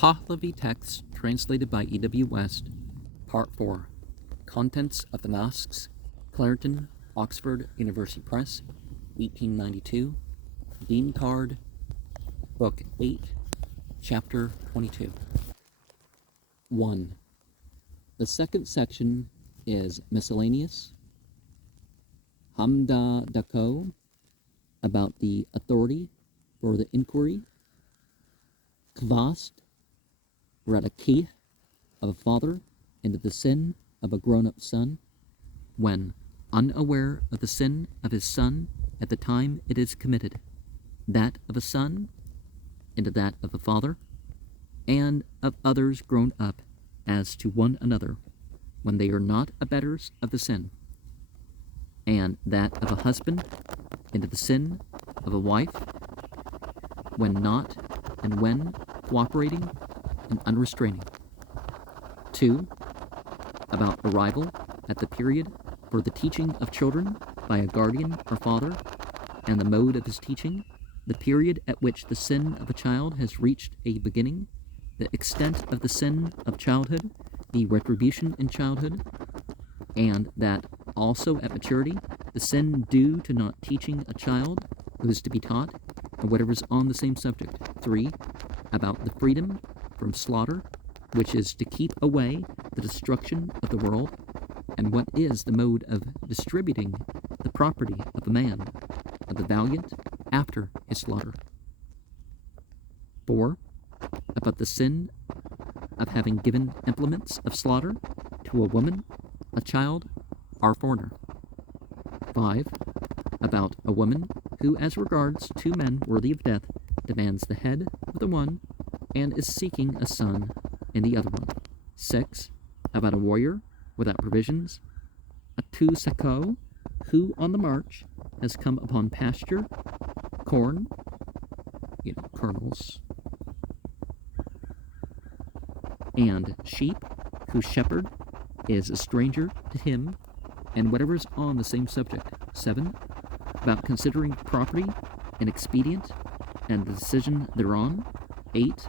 Pahlavi text translated by E.W. West, Part 4. Contents of the Nasks, Clarendon, Oxford University Press, 1892. Dinkard, Book 8, Chapter 22. 1. The second section is miscellaneous. Hamda Dako, about the authority for the inquiry. Kvast, Radakih, of a father into the sin of a grown-up son, when unaware of the sin of his son at the time it is committed, that of a son into that of a father, and of others grown up as to one another, when they are not abettors of the sin, and that of a husband into the sin of a wife, when not and when cooperating and unrestraining. 2. About arrival at the period for the teaching of children by a guardian or father, and the mode of his teaching, the period at which the sin of a child has reached a beginning, the extent of the sin of childhood, the retribution in childhood, and that also at maturity, the sin due to not teaching a child who is to be taught, and whatever is on the same subject. 3. About the freedom from slaughter, which is to keep away the destruction of the world, and what is the mode of distributing the property of a man, of the valiant, after his slaughter. 4. About the sin of having given implements of slaughter to a woman, a child, or foreigner. 5. About a woman who, as regards two men worthy of death, demands the head of the one and is seeking a son in the other one. 6. About a warrior without provisions, a tu-sako, who on the march has come upon pasture, corn, kernels, and sheep, whose shepherd is a stranger to him, and whatever is on the same subject. 7. About considering property an expedient and the decision thereon. 8.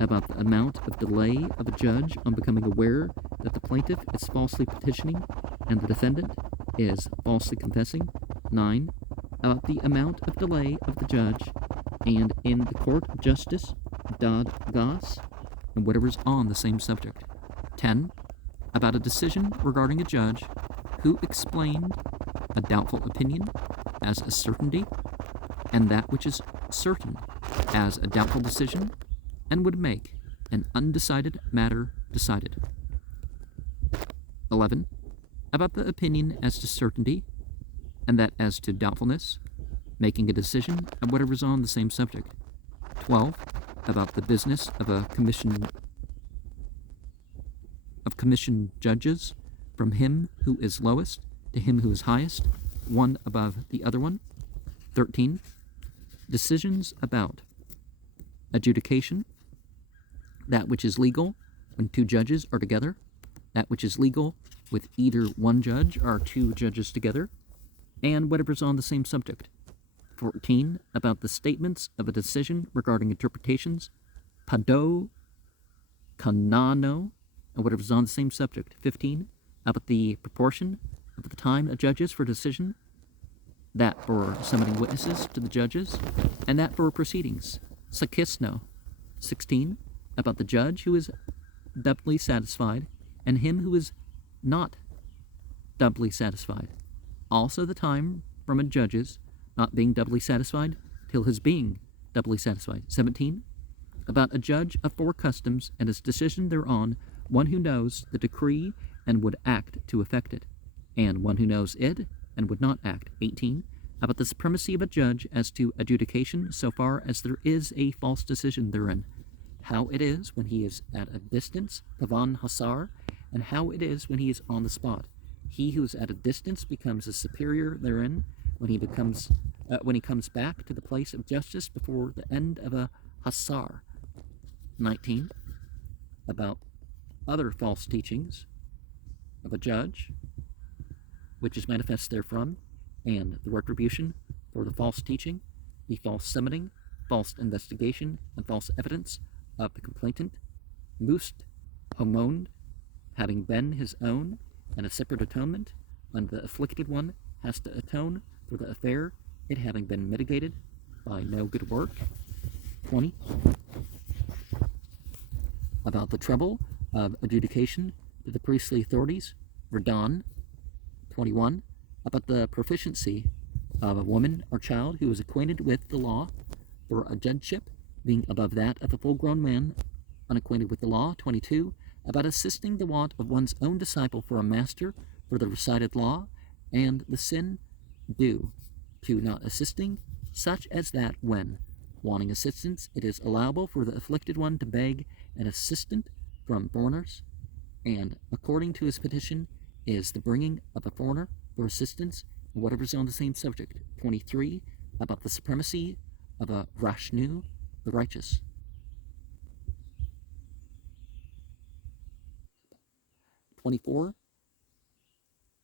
About the amount of delay of a judge on becoming aware that the plaintiff is falsely petitioning and the defendant is falsely confessing. 9. About the amount of delay of the judge and in the court of justice, dad gas, and whatever is on the same subject. 10. About a decision regarding a judge who explained a doubtful opinion as a certainty, and that which is certain as a doubtful decision, and would make an undecided matter decided. 11. About the opinion as to certainty, and that as to doubtfulness, making a decision of whatever is on the same subject. 12. About the business of a commission judges, from him who is lowest to him who is highest, one above the other one. 13. Decisions about adjudication, that which is legal when two judges are together, that which is legal with either one judge or two judges together, and whatever is on the same subject. 14. About the statements of a decision regarding interpretations, pado, kanano, and whatever is on the same subject. 15. About the proportion of the time of judges for decision, that for summoning witnesses to the judges, and that for proceedings. Sakisno. 16. About the judge who is doubly satisfied, and him who is not doubly satisfied. Also the time from a judge's not being doubly satisfied till his being doubly satisfied. 17. About a judge of four customs and his decision thereon, one who knows the decree and would act to effect it, and one who knows it and would not act. 18. About the supremacy of a judge as to adjudication so far as there is a false decision therein, how it is when he is at a distance, pavan hasar, and how it is when he is on the spot. He who is at a distance becomes a superior therein when he comes back to the place of justice before the end of a hasar. 19. About other false teachings of a judge, which is manifest therefrom, and the retribution for the false teaching, the false summoning, false investigation, and false evidence of the complainant, Must homond, having been his own, and a separate atonement, and the afflicted one has to atone for the affair, it having been mitigated by no good work. 20. About the trouble of adjudication to the priestly authorities, Verdun. 21. About the proficiency of a woman or child who is acquainted with the law for a judgeship being above that of a full-grown man unacquainted with the law. 22. About assisting the want of one's own disciple for a master for the recited law, and the sin due to not assisting, such as that when, wanting assistance, it is allowable for the afflicted one to beg an assistant from foreigners, and according to his petition is the bringing of a foreigner for assistance, and whatever is on the same subject. 23. About the supremacy of a Rashnu, the righteous. 24.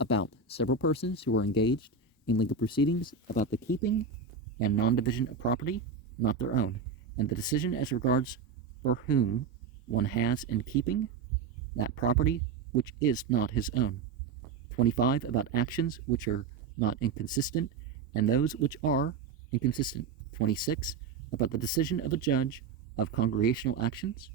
About several persons who are engaged in legal proceedings about the keeping and non-division of property not their own, and the decision as regards for whom one has in keeping that property which is not his own. 25. About actions which are not inconsistent, and those which are inconsistent. 26. About the decision of a judge of congregational actions.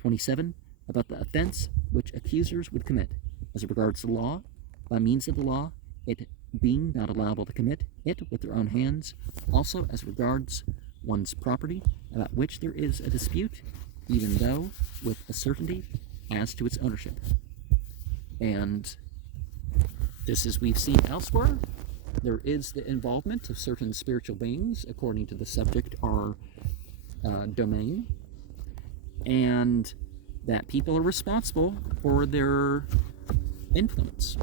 27. About the offense which accusers would commit as regards the law, by means of the law, it being not allowable to commit it with their own hands, also as regards one's property, about which there is a dispute, even though with a certainty as to its ownership. And just as we've seen elsewhere, there is the involvement of certain spiritual beings according to the subject or domain, and that people are responsible for their influence.